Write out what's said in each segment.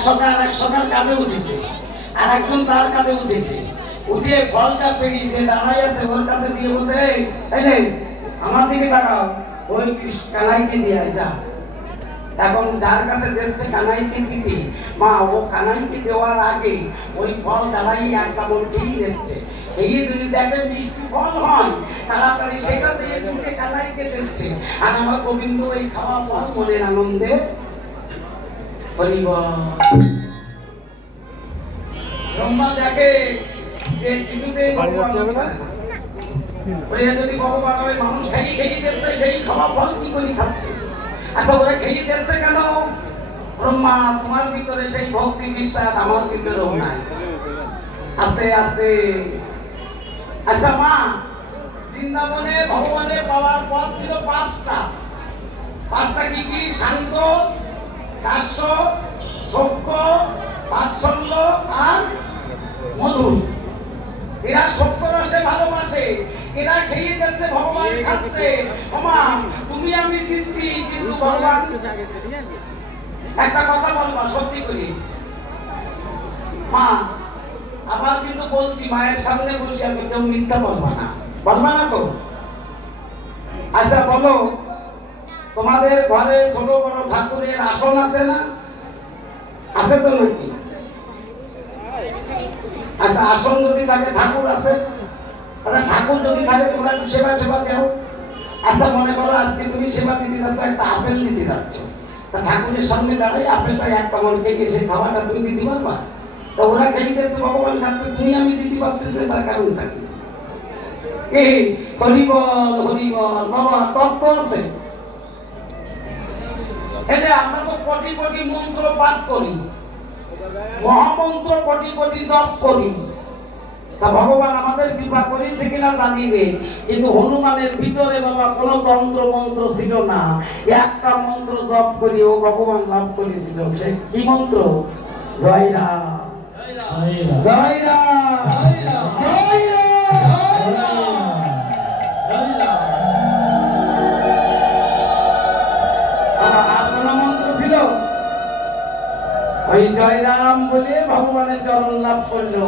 এক সকার কাঁধে উঠেছে, আর একজন তার কাঁধে উঠেছে, উঠে ফলটা পেরিয়ে যে দাঁড়াই আছে ওর কাছে দিয়ে বলছে, এই নে আমার দিকে তাকাও, ওই কানাইকে দিয়ে যা। এখন যার কাছে দেখছে কানাইকে দিতে, মা ও কানাইকে দেওয়ার আগে ওই ফল দাঁড়াই এক কামড় খেয়ে দিচ্ছে। খেয়ে যদি দেখে মিষ্টি ফল হয়, তাড়াতাড়ি সেটা দিয়ে ছুটে কানাইকে দিচ্ছে। আর আমার গোবিন্দ ওই খাওয়া ফল মনের আনন্দে ব্রহ্মা দেখে যে কিছুতেই যদি ভগবান ওই মানুষ খেয়ে খেয়ে দিচ্ছে, সেই খাওয়া ফল কি করে খাচ্ছে? আচ্ছা ওরা খেয়ে দিচ্ছে কেন? ব্রহ্মা তোমার ভিতরে সেই ভক্তি বিশ্বাস আমার ভিতরেও নাই। আস্তে আস্তে আচ্ছা মা, বৃন্দাবনে ভগবানের পাওয়ার পথ ছিল পাঁচটা কি কি? শান্ত, দাস্য, সত্য, বাৎসল্য আর মধুর। এরা সত্য রসে ভালোবাসে, এরা খেয়ে দিচ্ছে, ভগবান খাচ্ছে। মা তুমি আমি দিচ্ছি, কিন্তু ভগবান একটা কথা বলবা সত্যি করি মা, আবার কিন্তু বলছি মায়ের সামনে বসে আছো, কেউ মিথ্যা বলবা না তো? আচ্ছা বলো, তোমাদের ঘরে ছোট বড় ঠাকুরের আসন আছে না? আছে তো নাকি? আচ্ছা আসন যদি থাকে, ঠাকুর আছে? আচ্ছা ঠাকুর যদি থাকে তোমরা একটু সেবা দাও। আচ্ছা মনে করো আজকে তুমি সেবা দিতে যাচ্ছ, একটা আপেল দিতে যাচ্ছ, তা ঠাকুরের সামনে দাঁড়াই আপেলটা এক কামড় খেয়ে সেই খাওয়াটা তুমি দিতে পারবা? তো ওরা খেয়ে দিচ্ছে, ভগবান খাচ্ছে, তুমি আমি দিতে পারতেছি, তার কারণটা কি? হরিবল বাবা তত্ত্ব আছে। এই যে আমরা তো কোটি কোটি মন্ত্র পাঠ করি, মহামন্ত্র কোটি কোটি জপ করি, তা ভগবান আমাদের কৃপা করেছে কিনা জানি রে, কিন্তু হনুমানের ভিতরে বাবা কোন তন্ত্র মন্ত্র ছিল না। একটা মন্ত্র জপ করি ও ভগবান লাভ করেছিল। সে কি মন্ত্র? জয় রাম, জয় রাম, জয় রাম। আর কোন মন্ত্র ছিল? ওই জয় রাম বলে ভগবানের চরণ লাভ করলো।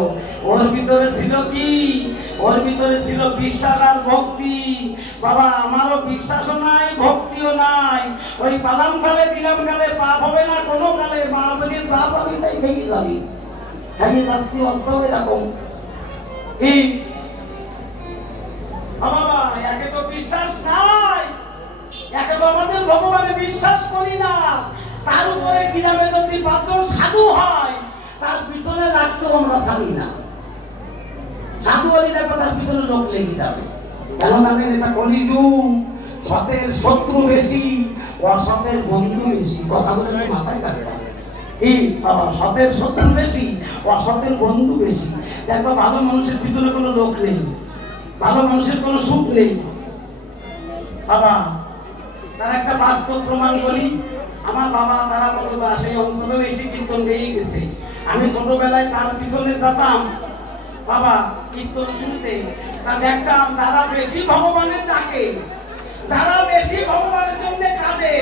ওর ভিতরে ছিল কি? ওর ভিতরে ছিল বিশ্বাস আর ভক্তি। বাবা আমারও বিশ্বাসও নাই, ভক্তিও নাই। ওই পালাম কালে দিলাম কালে পাপ হবে না কোনো কালে। মা বলি যা পাবি তাই ভেঙে যাবি, ভেঙে যাচ্ছি অস্ত্র এরকম কি বাবা? একে তো বিশ্বাস নাই, একে তো আমাদের ভগবানে বিশ্বাস করি না। তার উপরে গ্রামে যদি পাঁচজন সাধু হয়, তার পিছনে রাখতেও আমরা ছাড়ি না। সাধু হলে দেখো তার পিছনে লোক লেগে যাবে। কেন জানেন? এটা কলিযুগ, সতের শত্রু বেশি, অসতের বন্ধু বেশি। কথা বলে মাথায় কাটবে কি বাবা? সতের শত্রু বেশি, অসতের বন্ধু বেশি। দেখো ভালো মানুষের পিছনে কোনো লোক নেই, ভালো মানুষের কোনো সুখ নেই বাবা। তার একটা বাস্তব প্রমাণ করি। আমার বাবা তারা বলতো সেই অঞ্চলে বেশি কীর্তন গেয়ে গেছে। আমি ছোটবেলায় তার পিছনে যেতাম বাবা কীর্তন শুনতে। তা দেখতাম যারা বেশি ভগবানের ডাকে, যারা বেশি ভগবানের জন্য কাঁদে,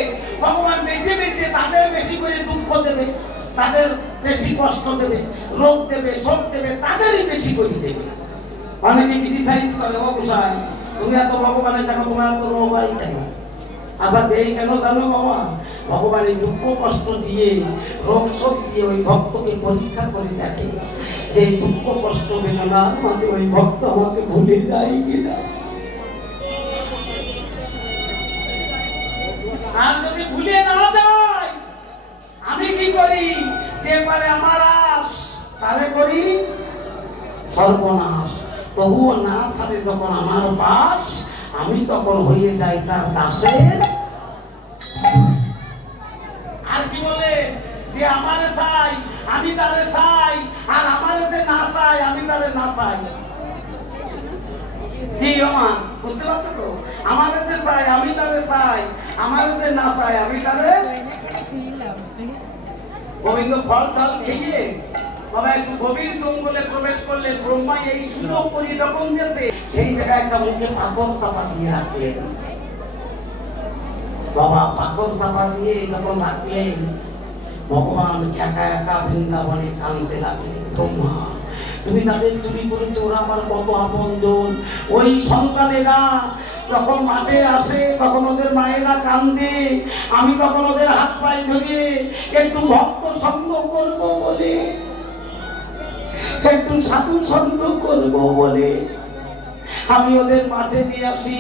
ভগবান বেশি বেশি তাদের বেশি করে দুঃখ দেবে, তাদের বেশি কষ্ট দেবে, রোগ দেবে, শোক দেবে, তাদেরই বেশি করে দেবে। অনেকে ক্রিটিসাইজ করে, ও গোসাই তুমি এত ভগবানের টাকা, তোমার এত রোগ হয় কেন? আচ্ছা দেই কেন জানো বাবা? ভগবানের দুঃখ কষ্ট দিয়ে, রোগ শোক দিয়ে ওই ভক্তকে পরীক্ষা করে দেখে যে দুঃখ কষ্ট বেদনা মাঝে ওই ভক্ত আমাকে ভুলে যায় কিনা। আর যদি ভুলে না যায়, আমি কি করি? যে পারে আমার আশ তারে করি সর্বনাশ। তবুও না ছাড়ে যখন আমার পাশ, আমি তখন হয়ে যাই তার দাসের। আর কি বলে? যে আমারে চাই আমি তারে চাই, আর আমারে যে না চাই আমি তারে না চাই। কি মা বুঝতে পারছো তো? আমারে যে চাই আমি তারে চাই, আমারে যে না চাই আমি তারে। গোবিন্দ ফল ফল খেয়ে বাবা একটু গভীর জঙ্গলে প্রবেশ করলে ব্রহ্মা এই সুযোগ করে যখন দিয়েছে, সেই জায়গায় একটা মুখে পাথর চাপা দিয়ে রাখলেন। বাবা পাথর চাপা দিয়ে যখন রাখলেন, ভগবান একা একা বৃন্দাবনে কাঁদতে লাগলেন। ব্রহ্মা, তুমি তাদের চুরি করেছো, ওরা আমার কত আপনজন। ওই সন্তানেরা যখন মাঠে আসে তখন ওদের মায়েরা কান্দে, আমি তখন ওদের হাত পায়ে ধরে একটু ভক্ত সঙ্গ করবো বলে, একটু সাধু সঙ্গ করবো বলে আমি ওদের মাঠে দিয়ে আসি,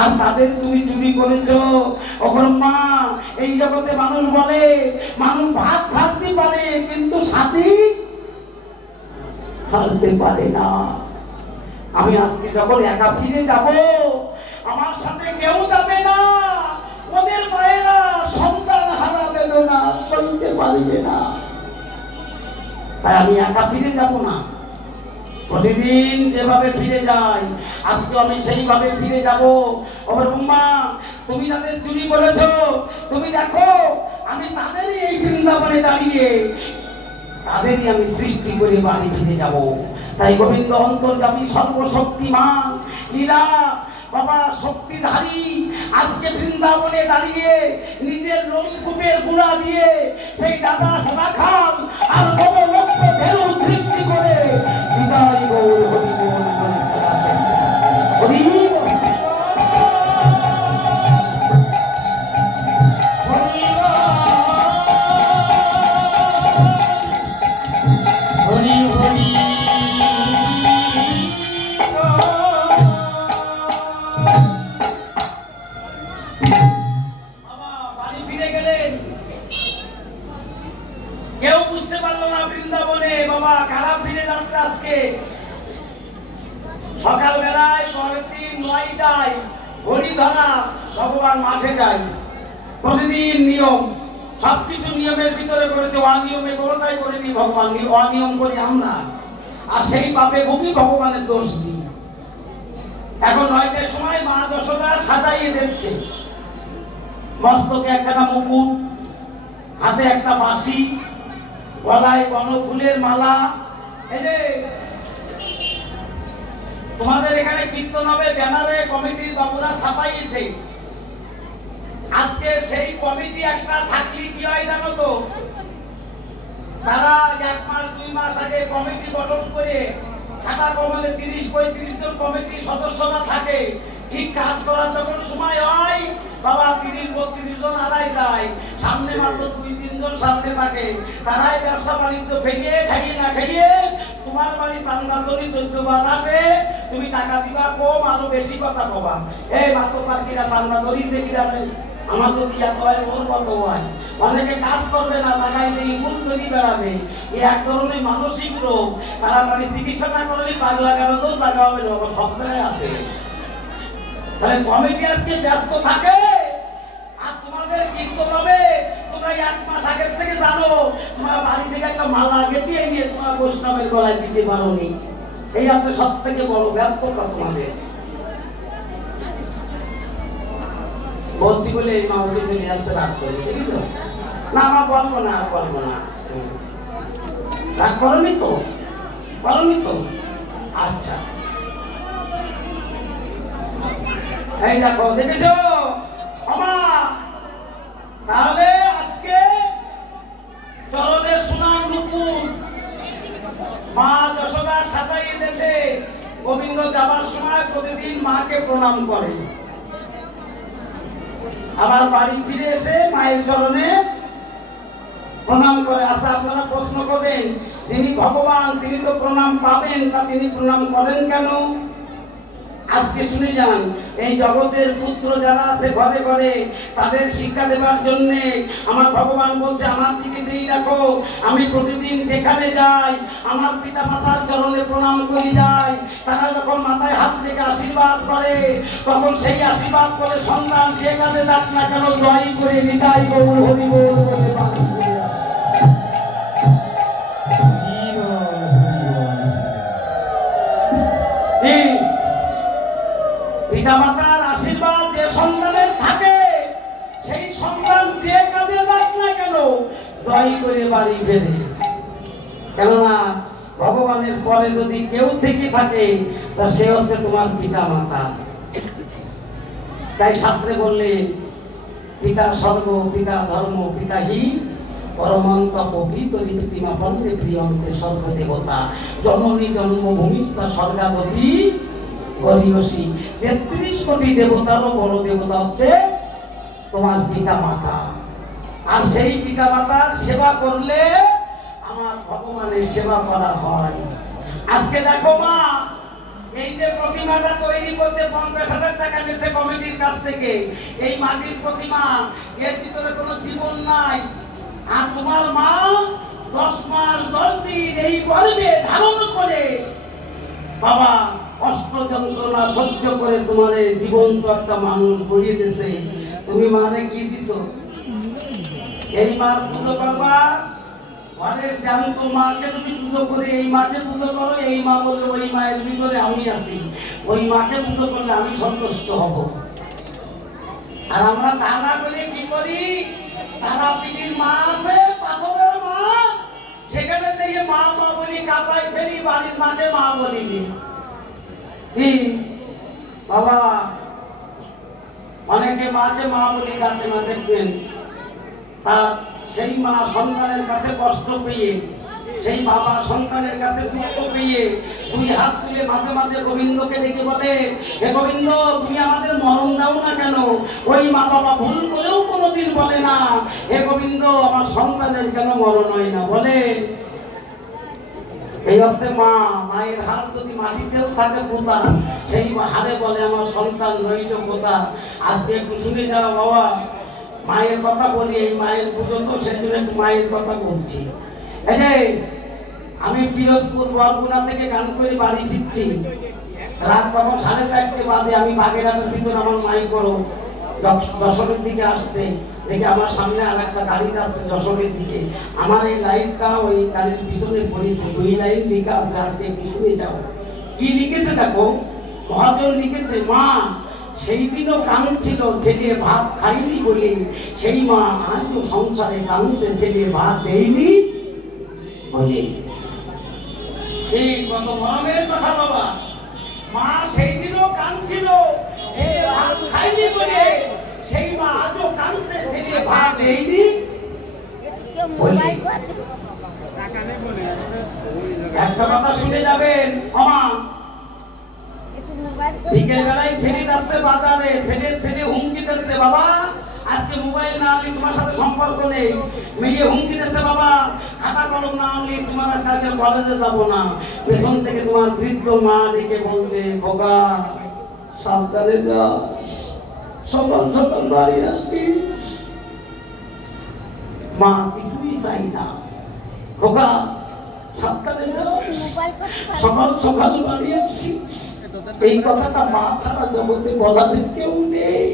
আর তাদের তুমি চুরি করেছো। ও ব্রহ্মা, এই জগতে মানুষ বলে মানুষ ভাত ছাড়তে পারে কিন্তু সাথী ছাড়তে পারে না। আমি আজকে যখন একা ফিরে যাব, আমার সাথে কেউ যাবে না। ওদের মায়েরা সন্তান হারা বেদনা সইতে পারবে না, তাই আমি একা ফিরে যাব না। প্রতিদিন যেভাবে ফিরে যাই আজকে আমি সেইভাবে ফিরে যাব। ও ব্রহ্মা, তুমি যাদের চুরি করেছো, তুমি দেখো আমি তাদেরই এই বৃন্দাবনে দাঁড়িয়ে তাদেরই আমি সৃষ্টি করে বাড়ি ফিরে যাব। তাই গোবিন্দ অন্তর্যামী সর্বশক্তিমান লীলা বাবা শক্তিধারী আজকে বৃন্দাবনে দাঁড়িয়ে নিজের লোমকূপের গুড়া দিয়ে সেই দাদা রাখাল আর লক্ষ ভেলু সৃষ্টি করে বিদায় গৌর হরি বল হরি সকালবেলায় পরের দিন ৯টায় ঘড়ি ধরা ভগবান মাঠে যায়। প্রতিদিন নিয়ম, সবকিছু নিয়মের ভিতরে করেছে, অনিয়মে কোনোটাই করেনি ভগবান, অনিয়ম করি আমরা, আর সেই পাপে ভুগি ভগবানের দোষ দিই। এখন ৯টার সময় মা যশোদা সাজাইয়ে দিচ্ছে, মস্তকে একটা মুকুট, হাতে একটা বাঁশি, গলায় বনফুলের মালা। এই যে তোমাদের এখানে কীর্তন হবে, ব্যানারে কমিটির বাবুরা ছাপাইয়েছে। আজকে সেই কমিটি একটা থাকলে কি হয় জানো তো, তারা ১ মাস ২ মাস আগে কমিটি গঠন করে খাতা কমলে ৩০-৩৫ জন কমিটির সদস্যরা থাকে। ঠিক কাজ করার যখন সময় হয় বাবা ৩০-৩২ জন আড়াই যায়, সামনে মাত্র ২-৩ জন সামনে থাকে। তারাই ব্যবসা বাণিজ্য ভেঙে খাইয়ে না খাইয়ে তোমার বাড়ি চান্দা চলি ১৪ বার আসে, তুমি টাকা দিবা কম, আরো বেশি কথা কবা। এই মাত্র পার্কিরা চান্দা ধরিছে কিনা, আমার যদি এত হয় ওর কত হয়। অনেকে কাজ করবে না, টাকায় দিয়ে মুখ তৈরি বেড়াবে। এই এক ধরনের মানসিক রোগ, তাড়াতাড়ি চিকিৎসা না করলে পাগলা গেলেও জায়গা হবে না, সব জায়গায় আছে। তাহলে কমিটি আজকে ব্যস্ত থাকে, আর তোমাদের কীর্তন হবে, তোমরা ১ মাস আগের থেকে জানো, তোমার বাড়ি থেকে একটা মালা গেঁথে নিয়ে তোমার বৈষ্ণবের গলায় দিতে পারোনি। এই আছে সব থেকে বড় ব্যর্থতা তোমাদের। বলছি বলে এই মা ওকে চলে আসতে রাগ করে, দেখি তো না মা বলবো না, আর বলবো না। রাগ করনি তো, করনি তো, আচ্ছা। এই দেখো, দেখেছো আমা, তাহলে আজকে চরণের সোনার নুপুর মা যশোদা সাজাইয়ে দিয়েছে। গোবিন্দ যাবার সময় প্রতিদিন মাকে প্রণাম করে, আবার বাড়ি ফিরে এসে মায়ের চরণে প্রণাম করে। আচ্ছা, আপনারা প্রশ্ন করবেন, যিনি ভগবান তিনি তো প্রণাম পাবেন, তা তিনি প্রণাম করেন কেন? আজকে শুনে যান, এই জগতের পুত্র যারা আছে ঘরে ঘরে, তাদের শিক্ষা দেবার জন্য আমার ভগবান বলছে আমার দিকে যেই রাখো। আমি প্রতিদিন যেখানে যাই আমার পিতা মাতার চরণে প্রণাম করি যাই। তারা যখন মাথায় হাত রেখে আশীর্বাদ করে, তখন সেই আশীর্বাদ করে সন্তান যে কাজে যাক না কেন জয় করে নিতাই গৌর হরি বল বলে বাড়ি ফিরে আসে। পিতামাতার আশীর্বাদ যে সন্তানের থাকে, সেই সন্তান যে কাজে যাক না কেন জয় করে বাড়ি ফেরে। কেননা ভগবানের পরে যদি কেউ থেকে থাকে তা সে হচ্ছে তোমার পিতামাতা। তাই শাস্ত্রে বললে পিতা স্বর্গ, পিতা ধর্ম, পিতা হি পরমন্ত পবিত্রী প্রতিমা বন্দে প্রিয়ন্তে সর্বদেবতা জননী জন্মভূমিষ্যা স্বর্গাদপি গরিয়সী। ৩৩ কোটি দেবতারও বড় দেবতা হচ্ছে তোমার পিতা মাতা। আর সেই পিতা মাতার সেবা করলে আমার ভগবানের সেবা করা হয়। আজকে দেখো মা, এই যে প্রতিমাটা তৈরি করতে 50,000 টাকা নিয়েছে কমিটির কাছ থেকে, এই মাটির প্রতিমা, এর ভিতরে কোনো জীবন নাই। আর তোমার মা 10 মাস 10 দিন এই গর্ভে ধারণ করে বাবা কষ্ট যন্ত্রণা সহ্য করে তোমার জীবন্ত একটা মানুষ গড়িয়ে দিয়েছে। তুমি মারে কি দিছো? এই মার পুজো করবা, ঘরের জ্যান্ত মাকে তুমি পুজো করে এই মাকে পুজো করো, এই মা বললে ওই মায়ের ভিতরে আমি আছি, ওই মাকে পুজো করলে আমি সন্তুষ্ট হব। আর আমরা তা না করে কি করি? তারা পিঠির মা আছে, পাথরের মা, সেখানে থেকে মা মা বলি কাপাই ফেলি, বাড়ির মাকে মা বলিনি। বাবা অনেকে মাকে মা বলি ডাকে না, দেখবেন তার সেই মা সন্তানের কাছে কষ্ট পেয়ে, সেই বাবা সন্তানের কাছে দুঃখ পেয়ে 2 হাত তুলে মাঝে মাঝে গোবিন্দকে ডেকে বলে, হে গোবিন্দ তুমি আমাদের মরণ দাও না কেন? ওই মা বাবা ভুল করেও কোনোদিন বলে না, হে গোবিন্দ আমার সন্তানের কেন মরণ হয় না, বলে। এই হচ্ছে মা। মায়ের হাত যদি মাটিতেও থাকে পোতা, সেই হাতে বলে আমার সন্তান রইল পোতা। আজকে একটু শুনে যাও বাবা, মায়ের কথা বলি, এই মায়ের পুজো তো সেজন্য একটু মায়ের কথা বলছি। এই যে আমি পিরোজপুর বরগুনা থেকে গান করে বাড়ি ফিরছি, রাত তখন 4:30 বাজে। আমি বাগেরহাটের ভিতর আমার মাই করো যশোরের দিকে আসছে, দেখে আমার সামনে আর একটা গাড়ি যাচ্ছে যশোরের দিকে। আমার এই লাইনটা ওই গাড়ির পিছনে পড়েছে, 2 লাইন লেখা আছে। আজকে একটু শুনে যাও কি লিখেছে দেখো। মহাজন লিখেছে, মা সেই দিনও কাঁদছিল ছেলে ভাত খাইনি বলে, সেই মা আজও সংসারে কাঁদছে ছেলে ভাত দেয়নি বলে। এই কত মরমের কথা বাবা। মা সেই দিনও কাঁদছিল ছেলে ভাত খাইনি বলে, সেই মা আজও কাঁদছে ছেলে ভাত দেয়নি বলে। একটা কথা শুনে যাবেন, মা বিকেল বেলায় ছেলে যাচ্ছে বাজারে, ছেলে হুমকি দিচ্ছে, বাবা আজকে মোবাইল না আনলে তোমার সাথে সম্পর্ক নেই। মেয়ে হুমকি দিচ্ছে, বাবা খাতা কলম না আনলে তোমার আজকে কলেজে যাবো না। পেছন থেকে তোমার বৃদ্ধ মা ডেকে বলছে, খোকা সাবধানে যা, সকাল সকাল বাড়ি আসিস। মা কিছুই চাই না, খোকা সাবধানে যাস, সকাল সকাল বাড়ি আসিস। এই কথাটা মা ছাড়া জগতে বলার কেউ নেই।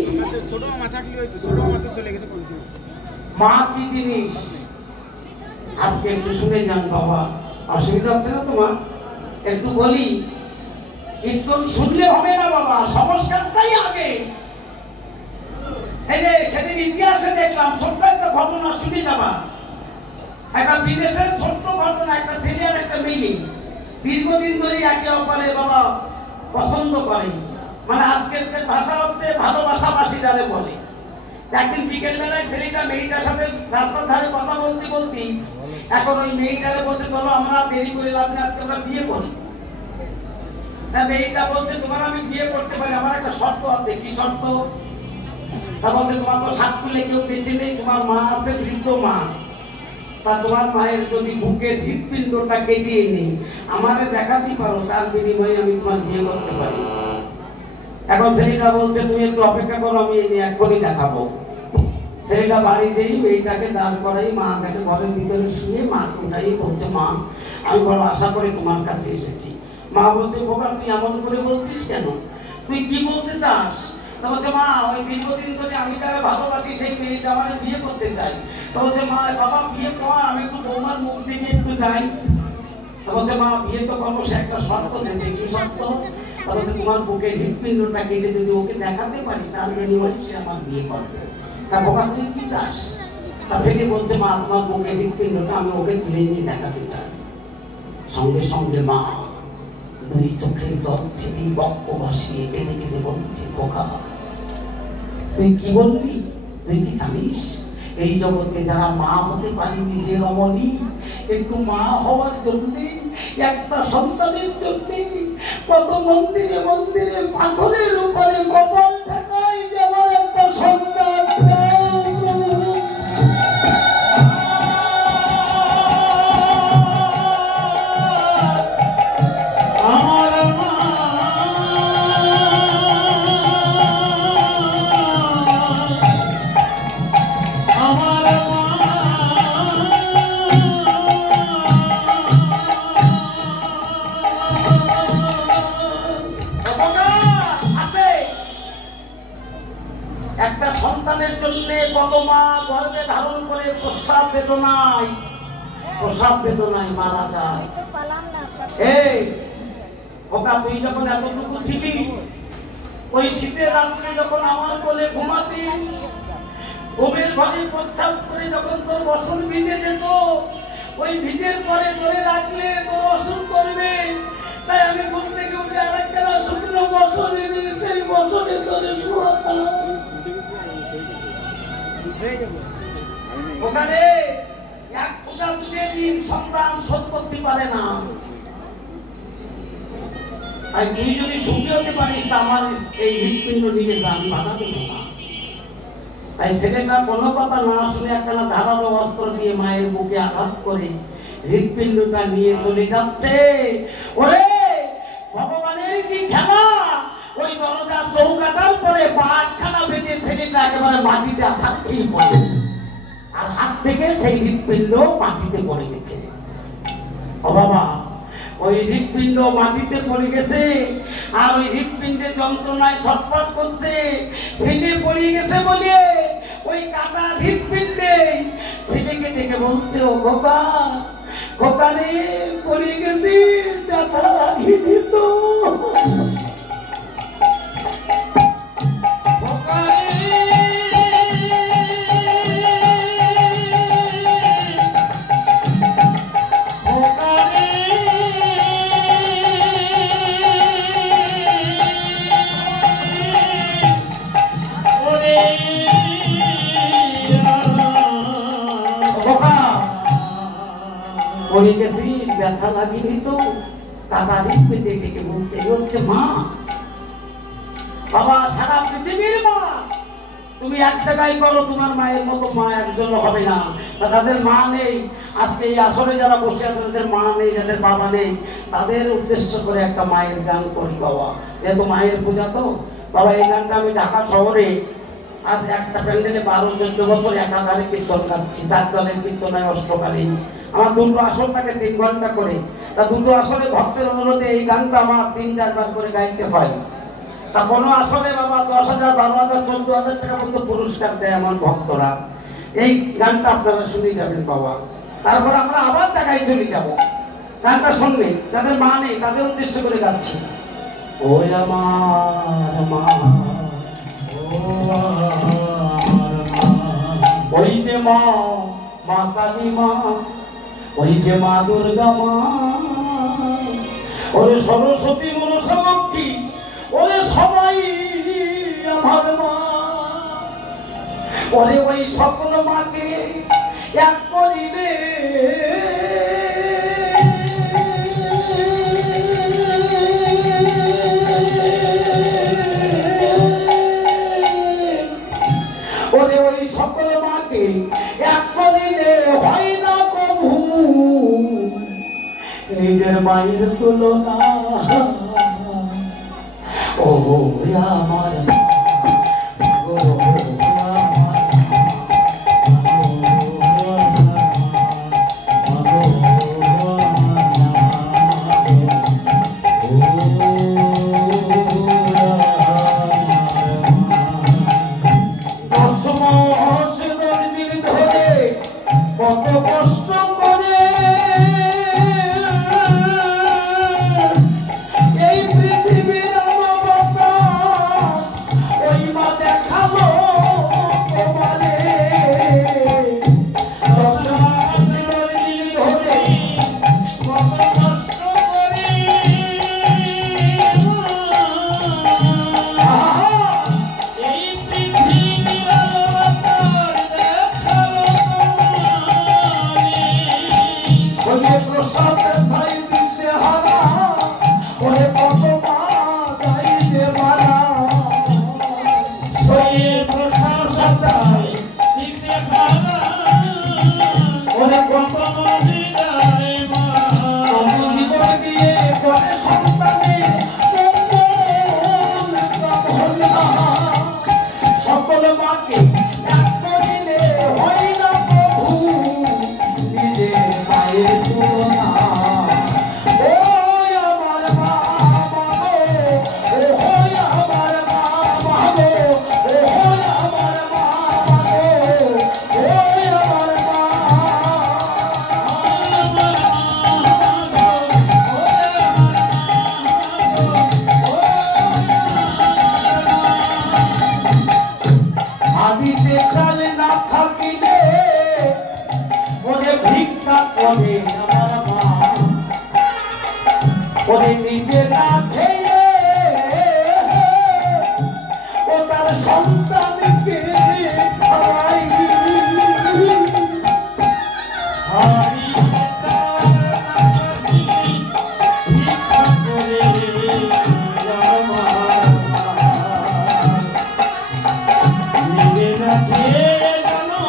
মা কি জিনিস আজকে একটু শুনে যান বাবা। অসুবিধা হচ্ছে না তোমার? একটু বলি, কীর্তন শুনলে হবে না বাবা, সংস্কারটাই আগে। এই যে সেদিন ইতিহাসে দেখলাম ছোট্ট একটা ঘটনা, শুনে যাবা। একটা বিদেশের ছোট্ট ঘটনা, একটা ছেলে আর একটা মেয়ে দীর্ঘদিন ধরে একে অপরের বাবা পছন্দ করে। মানে আজকের ভাষা হচ্ছে ভালোবাসাবাসী যারে বলে। একদিন বিকেল বেলায় ছেলেটা মেয়েটার সাথে রাস্তার ধারে কথা বলতে বলতে এখন ওই মেয়েটারে বলছে, চলো আমরা দেরি করে লাভ নেই, আজকে আমরা বিয়ে করি। মেয়েটা বলছে, তোমার আমি বিয়ে করতে পারি, আমার একটা শর্ত আছে। কি শর্ত? তা বলছে, তোমার তো সাত খুলে কেউ বেঁচে নেই, তোমার মা আছে, বৃদ্ধ মা। তা তোমার মায়ের যদি বুকের হৃৎপিণ্ডটা কেটে নেই আমারে দেখাতে পারো, তার বিনিময়ে আমি তোমার বিয়ে করতে পারি। এখন ছেলেটা বলছে, তুমি একটু অপেক্ষা করো, আমি এক্ষুনি দেখাবো। ছেলেটা বাড়ি যেই মেয়েটাকে দাঁড় করাই, মা তাকে ঘরের ভিতরে শুয়ে মাকে উঠাই বলছে, মা আমি বড় আশা করে তোমার কাছে এসেছি। মা বলছে, বোকা তুই এমন করে বলছিস কেন? তুই কি বলতে চাস? তা বলছে, মা ওই দীর্ঘদিন ধরে আমি যারা ভালোবাসি সেই মেয়েটা আমার বিয়ে করতে চাই। তা বলছে, মা বাবা বিয়ে কর, আমি একটু বৌমার মুখ দিকে একটু যাই। তা বলছে, মা বিয়ে তো করবো, সে একটা শর্ত দিয়েছে। কি শর্ত? তা বলছে, তোমার বুকের হৃৎপিণ্ডটা কেটে যদি ওকে দেখাতে পারি, তার বিনিময়ে সে আমার বিয়ে করবে। তা বাবা তুই কি চাস? তা থেকে বলছে, মা তোমার বুকের হৃৎপিণ্ডটা আমি ওকে তুলে নিয়ে দেখাতে চাই। সঙ্গে সঙ্গে মা 2 চোখের জল ছেড়ে বক্ষ ভাসিয়ে কেঁদে কেঁদে বলছে, বোকা তুই কি বললি? তুই কি জানিস এই জগতে যারা মা হতে পারেনি যে রমণী, একটু মা হওয়ার জন্যে, একটা সন্তানের জন্যে কত মন্দিরে মন্দিরে পাথরের উপরে কপাল ঠেকায় যে আমার একটা সন্তান। একটা সন্তানের জন্য কত মা গর্ভে ধারণ করে প্রস্রাব বেদনায় মারা যায়। এই ওকা তুই যখন এতটুকু ছিলি, ওই শীতের রাত্রে যখন আমার কোলে ঘুমাতিস, ঘুমের ঘরে প্রস্রাব করে যখন তোর বসন ভিজে যেত, ওই ভিজের পরে ধরে রাখলে তোর অসুখ করবে, তাই আমি ঘুম থেকে উঠে আর একটা শুকনো বসন এনে সেই বসনে ধরে শোয়াতাম। ওখানে এক ফোঁটা দুধের দিন সন্তান শোধ করতে পারে না। আর তুই যদি সুখী হতে পারিস তা আমার এই হৃৎপিণ্ড নিয়ে যা, আমি বাধা দেবো না। তাই ছেলেটা কোনো কথা না শুনে একটা ধারালো অস্ত্র দিয়ে মায়ের বুকে আঘাত করে হৃৎপিণ্ডটা নিয়ে চলে যাচ্ছে। ওরে ভগবানের কি খেলা! ওই দরজার চৌকাটার পরে পাখানা বেঁধে ছেলেটা একেবারে মাটিতে আসার খেয়ে পড়েছে, আর হাত থেকে সেই হৃৎপিণ্ড মাটিতে পড়ে গেছে। ও বাবা, ওই হৃৎপিণ্ড মাটিতে পড়ে গেছে, আর ওই হৃৎপিণ্ডের যন্ত্রণায় ছটফট করছে। ছেলে পড়ে গেছে বলে ওই কাটা হৃৎপিণ্ডে ছেলেকে দেখে বলছে, ও খোকা, খোকা রে, পড়ে গেছি, ব্যথা লাগিনি তো? পড়ে গেছি, ব্যথা লাগেনি তো? কাটা হৃৎপিণ্ডে ডেকে বলতে হচ্ছে, মা বাবা, সারা পৃথিবীর মা, তুমি এক জায়গায় করো, তোমার মায়ের মতো মা একজন হবে না। যাদের মা নেই, আজকে এই আসরে যারা বসে আছে, যাদের মা নেই, যাদের বাবা নেই, তাদের উদ্দেশ্য করে একটা মায়ের গান করি বাবা, যেহেতু মায়ের পূজা। তো বাবা, এই গানটা আমি ঢাকা শহরে আজ একটা প্যান্ডেলে 12-14 বছর একাধারে কীর্তন গাচ্ছি। 4 দলের কীর্তনায় অষ্টকালীন আমার দুটো আসর থাকে 3 ঘন্টা করে। তা দুটো আসরে ভক্তের অনুরোধে এই গানটা আমার 3-4 বার করে গাইতে হয়। তা কোনো আসরে বাবা 10,000, 12,000, 14,000 টাকা পর্যন্ত পুরস্কার দেয় আমার ভক্তরা। এই গানটা আপনারা শুনে যাবেন বাবা। তারপর আমরা আবার জায়গায় চলে যাব। গানটা শুনলে যাদের মা নেই তাদের উদ্দেশ্য করে গাচ্ছি। ওই আমার মা, ওই যে মা, মা কালী মা, ওই যে মা দুর্গা মা, ওরে সরস্বতী মনসা লক্ষ্মী, ওরে সবাই আমার মা। ওরে ওই সকল মাকে এক করিলে ওরে ওই সকল মাকে এক করিলে হয় না কভু নিজের মায়ের তুলনা। ও আমার কত কষ্ট করে এই পৃথিবীর আলো বাতাস প্রসাদ ভাই দিশে হারা ওরে কত মা যাইতে মারা সয়ে প্রসাদ ভাই দিশে হারা ওরে কত মনে যায় মা জীবন দিয়ে করে সন্তানের সকল মাকে এক করিলে হয় না প্রভু নিজের মায়ের তুলনা ও আমার মা গো ও আমার মা গো ও আমার মা গো ও আমার মা ভাবিতে চাল না থাকিলে ওরে ভিক্ষা করে আমার মা ওরে নিজে না খেয়ে ও তার সন্তানকে খাওয়াই হারি ভিক্ষা করে নিজে না খেয়ে জানো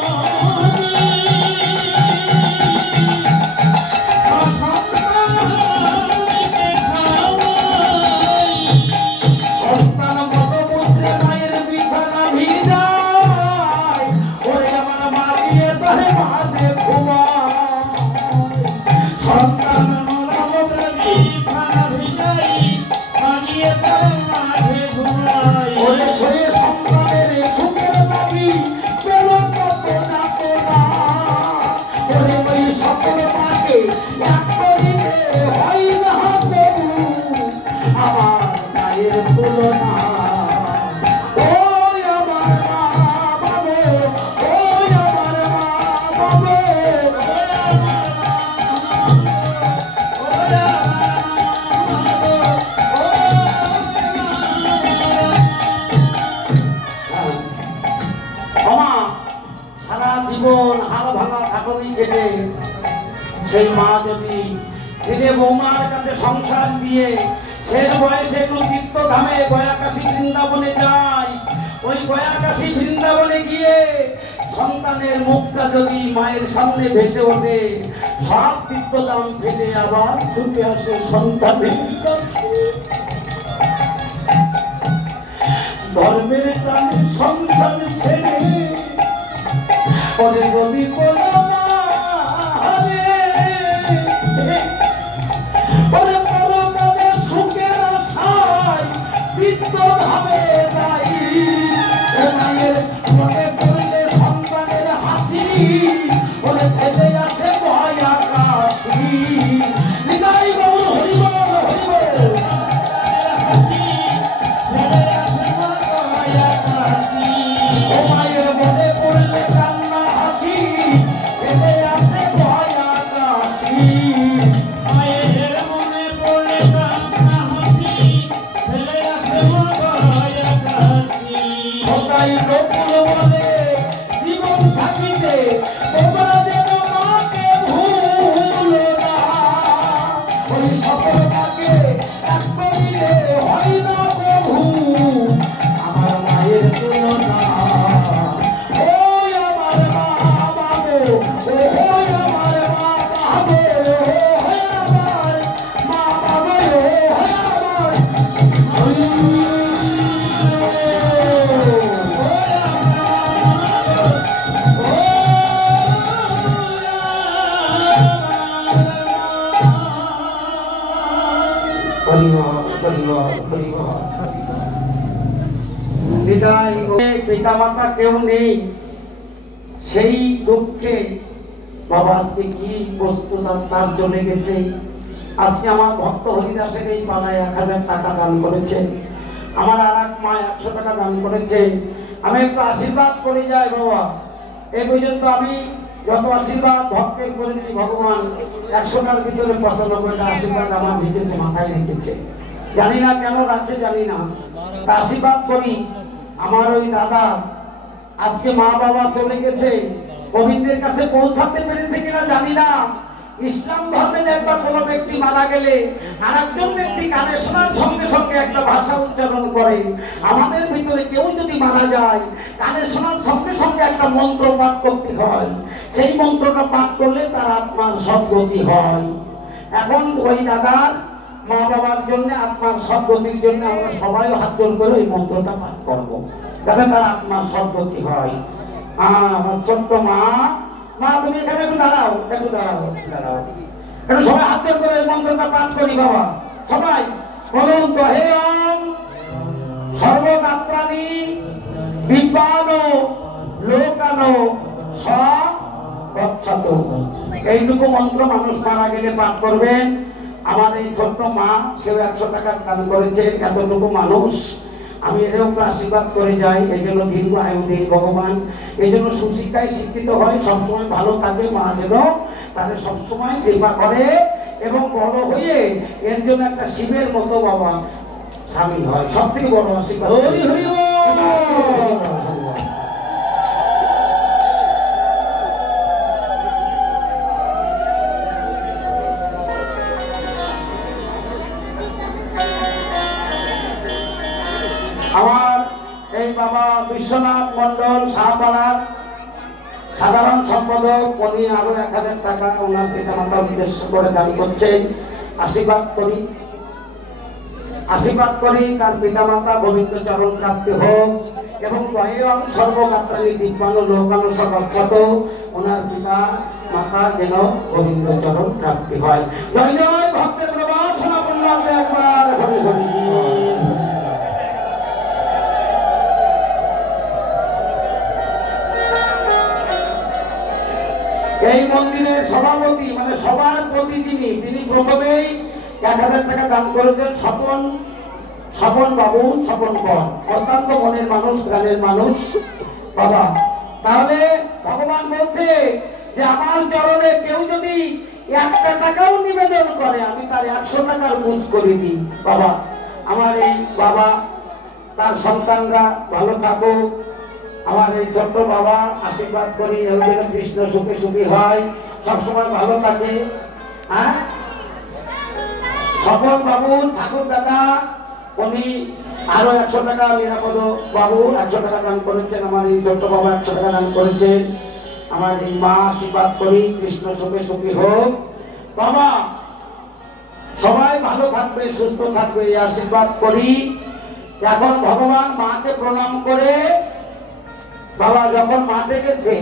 সন্তান মত পুত্রে মায়ের বিছানা ভিজায় ওরে আমার মা দিয়ে তারে মাঝে ঘুমায় সন্তান মরমতে বিছানা ভিজাই মাগিয়ে তার মাঝে ঘুমাই ওরে শরীর সন্তানের সুখের দাবি পেল কত না তোরা ওরে ওই সকল মাকে এক করিলে হয় না প্রভু আমার মায়ের তুলনা ওই আমার মা বাবু ওই আমার মা বাবু ক্ষমা সারা জীবন হাড় ভাঙা খাটনি কেটে সেই মা যদি ছেলে বৌমার কাছে সংসার দিয়ে শেষ বয়সে একটু তীর্থধামে গয়াকাশী বৃন্দাবনে যায় ওই গয়াকাশী বৃন্দাবনে গিয়ে সন্তানের মুখটা যদি মায়ের সামনে ভেসে ওঠে সব তীর্থধাম ফেলে আবার ছুটে আসে সন্তানের কাছে ধর্মের টানে সংসার ছেড়ে পরে যদি কোনো মা হারে পরে পরকালে সুখের আশায় তীর্থধামে যাই ও মায়ের মনে পড়লে সন্তানের হাসি পরে ফেলে আসে ভয় আকাশি বিদায় গৌর হরিবল হরিবল ও মায়ের মনে পড়লে কান্না হাসি ফেলে আসে ভয় আকাশি মায়ের মনে পড়ে কান্না হাসি ফেলে আসে ভয় আকাশি খোদাই লোকুল বলে জীবন থাকিতে তোমরা যেন মাকে ভুলো না ওই সকল মাকে এক করিলে হয় না প্রভু আমার মায়ের তুলনা ওই আমার মা বাবু ওই আমার মা বাবু ওই আমার মা বাবু ওই আমার পিতা মাতা কেউ নেই সেই দুঃখে বাবা আজকে কি প্রস্তুত তার চলে গেছে আজকে আমার ভক্ত হরিদাসের এই পালায় 1000 টাকা দান করেছে আমার আর এক মা 100 টাকা দান করেছে আমি একটু আশীর্বাদ করে যাই বাবা এই পর্যন্ত আমি যত আশীর্বাদ ভক্তের করেছি ভগবান 100টার ভিতরে 95টা আশীর্বাদ আমার ভিতরে মাথায় রেখেছে জানি না কেন রাখতে জানি না আশীর্বাদ করি আমার ওই দাদা আজকে মা বাবা চলে গেছে গোবিন্দের কাছে পৌঁছাতে পেরেছে কিনা জানি না ইসলাম ধর্মে দেখবা কোনো ব্যক্তি মারা গেলে আর একজন ব্যক্তি কানে শোনার সঙ্গে সঙ্গে একটা ভাষা উচ্চারণ করে। আমাদের ভিতরে কেউ যদি মারা যায় কানে শোনার সঙ্গে সঙ্গে একটা মন্ত্র পাঠ করতে হয়। সেই মন্ত্রটা পাঠ করলে তার আত্মার সদ্গতি হয়। এখন ওই দাদার মা বাবার জন্য আত্মার সদ্গতির জন্য আমরা সবাই হাত জোর করে ওই মন্ত্রটা পাঠ করবো, যাতে তার আত্মার সদ্গতি হয়। আমার ছোট্ট মা, মা তুমি এখানে একটু দাঁড়াও, একটু দাঁড়াও, দাঁড়াও, একটু সবাই হাত জোর করে মন্ত্রটা পাঠ করি। বাবা সবাই বলুন তো, হে ওম সর্বগাত্রাণি বিদ্বানো লোকানো সচ্ছাতো। এইটুকু মন্ত্র মানুষ মারা গেলে পাঠ করবেন। আমার এই ছোট্ট মা, সেও 100 টাকা দান করেছেন। এতটুকু মানুষ আমি এর উপর আশীর্বাদ করে যাই, এই জন্য দীর্ঘ আয়ু দিন ভগবান, এই জন্য সুশিক্ষায় শিক্ষিত হয়, সবসময় ভালো থাকে। মা যেন তাদের সবসময় কৃপা করে এবং বড় হয়ে এর জন্য একটা শিবের মতো বাবা স্বামী হয়। সব থেকে বড় আশীর্বাদ। হরি হরি বল। আমার এই বাবা বিশ্বনাথ মন্ডল শাহপাড়ার সাধারণ সম্পাদক, উনি আরো 1000 টাকা ওনার পিতা মাতার উদ্দেশ্য করে দান করছেন। আশীর্বাদ করি তার পিতা মাতা গোবিন্দ চরণ প্রাপ্তি হোক এবং সর্বগাত্রাণি বিদ্বানো লোকানো সচ্ছাত, ওনার পিতা মাতা যেন গোবিন্দ চরণ প্রাপ্তি হয়। জয় জয় ভক্তের প্রবাস সনাতন একবার হরি হরি। এই মন্দিরের সভাপতি মানে সবার প্রতি তিনি প্রথমেই 1000 টাকা দান করেছেন। স্বপন বাবু, স্বপন কর, অত্যন্ত মনের মানুষ, গ্রামের মানুষ বাবা। তাহলে ভগবান বলছে যে আমার চরণে কেউ যদি 1 টাকাও নিবেদন করে আমি তার 100 টাকার বুঝ করে দিই। বাবা আমার এই বাবা তার সন্তানরা ভালো থাকুক। আমার এই ছোট্ট বাবা আশীর্বাদ করি যেন কৃষ্ণ সুখে সুখী হয়, সবসময় ভালো থাকে। হ্যাঁ, স্বপন বাবু ঠাকুর দাদা উনি আরো 100 টাকা, নিরাপদ বাবু 100 টাকা দান করেছেন। আমার এই ছোট্ট বাবা 100 টাকা দান করেছেন। আমার এই মা আশীর্বাদ করি কৃষ্ণ সুখে সুখী হোক। বাবা সবাই ভালো থাকবে, সুস্থ থাকবে, এই আশীর্বাদ করি। এখন ভগবান মাকে প্রণাম করে বাবা যখন মাঠে গেছে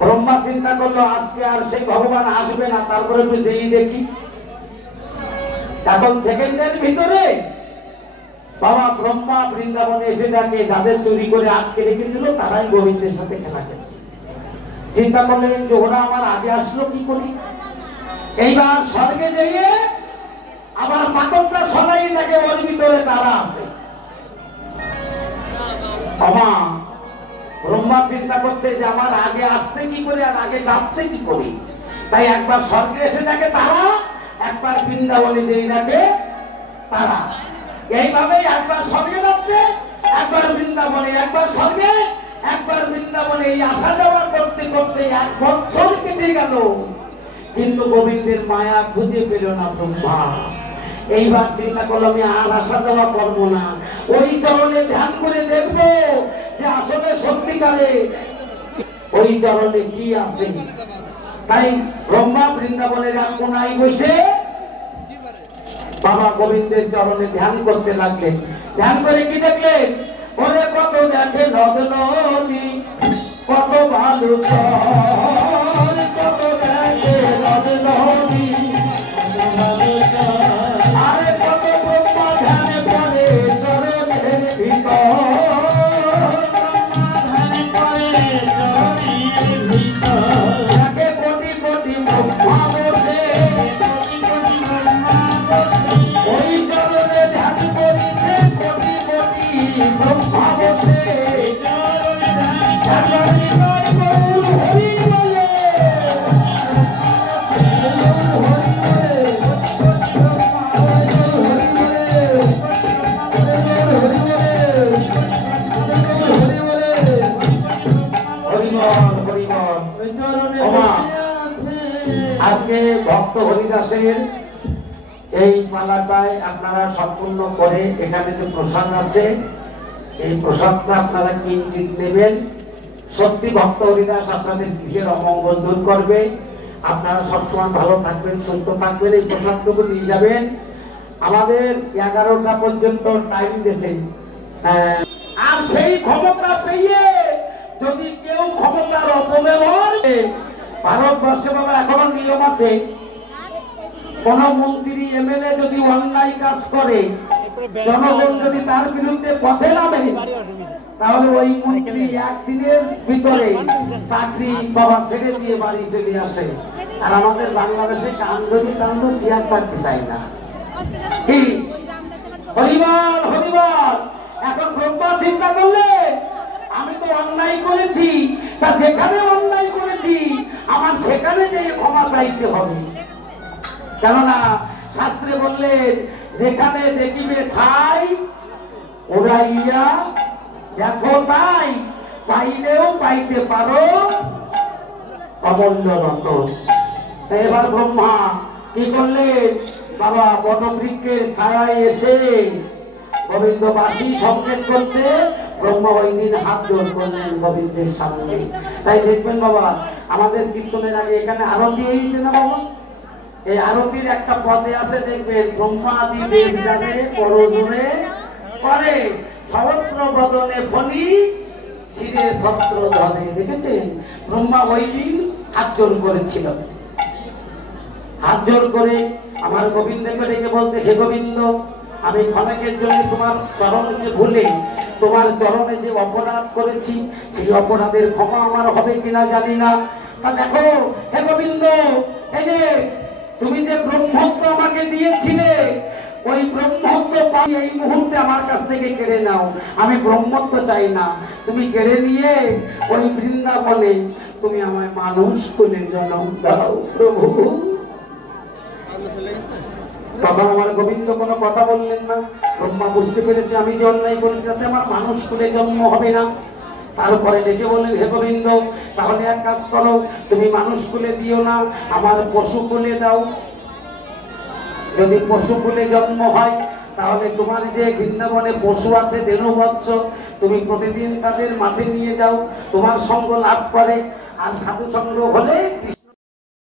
ব্রহ্মা চিন্তা করলো আজকে আর সেই ভগবান আসবে না, তারপরে একটু যেই দেখি। এখন সেকেন্ডের ভিতরে বাবা ব্রহ্মা বৃন্দাবনে এসে ডাকে, যাদের চুরি করে আটকে রেখেছিল তারাই গোবিন্দের সাথে খেলা খেলছে। চিন্তা করলেন যে ওরা আমার আগে আসলো কি করি। এইবার স্বর্গে যেয়ে আবার পাথরটা সরাই থাকে, ওর ভিতরে তারা আছে। ব্রহ্মা চিন্তা করছে যে আমার আগে আসতে কি করে আর আগে যাচ্ছে কি করি। তাই একবার স্বর্গে এসে দেখে তারা, একবার বৃন্দাবনে যেই দেখে তারা। এইভাবে একবার স্বর্গে যাচ্ছে, একবার বৃন্দাবনে, একবার স্বর্গে, একবার বৃন্দাবনে। এই আসা যাওয়া করতে করতে 1 বছর কেটে গেল, কিন্তু গোবিন্দের মায়া খুঁজে পেল না ব্রহ্মা। এইবার চিন্তা করলো আমি আর আসা যাওয়া করবো না, ওই চরণে ধ্যান করে দেখবো যে আসলে সত্যিকারে ওই চরণে কি আছে। তাই ব্রহ্মা বৃন্দাবনের এক কোনায় বসে বাবা গোবিন্দের চরণে ধ্যান করতে লাগলেন। ধ্যান করে কি দেখলেন, ওরে কত দেখে নদ নদী, কত ভালো কত দেখে নদ নদী, আরে কত ব্রহ্মা ধ্যান করে চরণের ভিতর, দেখে কোটি কোটি ব্রহ্মা বসে ওই চরণে ধ্যান করিছে, কোটি কোটি ব্রহ্মা বসে হরি বলে হরিদাসের এই পালাটায় আপনারা সম্পূর্ণ করে এখানে যে প্রসাদ আছে এই প্রসাদটা আপনারা কিঞ্চিত নেবেন। সত্যি ভক্ত হরিদাস আপনাদের গৃহের অমঙ্গল দূর করবে। আপনারা সবসময় ভালো থাকবেন, সুস্থ থাকবেন। এই প্রসাদটুকু নিয়ে যাবেন। আমাদের 11টা পর্যন্ত টাইম দিয়েছে। আর সেই ক্ষমতা পেয়ে যদি কেউ ক্ষমতার অপব্যবহার, ভারতবর্ষে বাবা এখনো নিয়ম আছে, কোন মন্ত্রী এমএলএ যদি অন্যায় কাজ করে, জনগণ যদি তার বিরুদ্ধে পথে নামে, তাহলে ওই মন্ত্রী একদিনের ভিতরে চাকরি বাবা ছেড়ে দিয়ে বাড়ি চলে আসে। আর আমাদের বাংলাদেশে কাণ্ড চেয়ার থাকতে চাই না। কি হরিবল হরিবল। এখন ব্রহ্মা চিন্তা করলে আমি তো অন্যায় করেছি, তা যেখানে অন্যায় করেছি আমার সেখানে যে ক্ষমা চাইতে হবে। কেননা শাস্ত্রে বললেন যেখানে দেখিবে ছাই ওরাইয়া দেখো তাই, পাইলেও পাইতে পারো অমূল্য রতন। এবার ব্রহ্মা কি করলেন, বাবা বটবৃক্ষের ছায়ায় এসে গোবিন্দবাসী সংকেত করছে। ব্রহ্মা ওই দিন হাত জোড় করলেন গোবিন্দের সামনে। তাই দেখবেন বাবা আমাদের কীর্তনের আগে এখানে আরতি হয়েছে না বাবা, এই আরতির একটা পদে আছে দেখবেন, ব্রহ্মাদি দেব যাবে পরজোরে করে সহস্র বদনে ফণি শিরে ছত্র ধরে। দেখেছেন ব্রহ্মা ওই দিন হাত জোড় করেছিল। হাত জোড় করে আমার গোবিন্দকে ডেকে বলতে, হে গোবিন্দ, আমি ক্ষণেকের জন্য তোমার চরণকে ভুলে তোমার চরণে যে অপরাধ করেছি সেই অপরাধের ক্ষমা আমার হবে কিনা জানি না। তা দেখো হে গোবিন্দ, এই যে তুমি যে ব্রহ্মত্ব আমাকে দিয়েছিলে ওই ব্রহ্মত্ব এই মুহূর্তে আমার কাছ থেকে কেড়ে নাও। আমি ব্রহ্মত্ব চাই না, তুমি কেড়ে নিয়ে ওই বৃন্দাবনে তুমি আমায় মানুষ করে জন্ম দাও প্রভু। তখন আমার গোবিন্দ কোনো কথা বললেন না। ব্রহ্মা বুঝতে পেরেছে আমি যে অন্যায় করেছি তাতে আমার মানুষ কুলে জন্ম হবে না। তারপরে ডেকে বললেন, হে গোবিন্দ, তাহলে এক কাজ করো, তুমি মানুষ কুলে দিও না, আমার পশু কুলে দাও। যদি পশু কুলে জন্ম হয় তাহলে তোমার যে বৃন্দাবনে পশু আছে ধেনুবৎস, তুমি প্রতিদিন তাদের মাঠে নিয়ে যাও, তোমার সঙ্গ লাভ করে। আর সাধু সঙ্গ হলে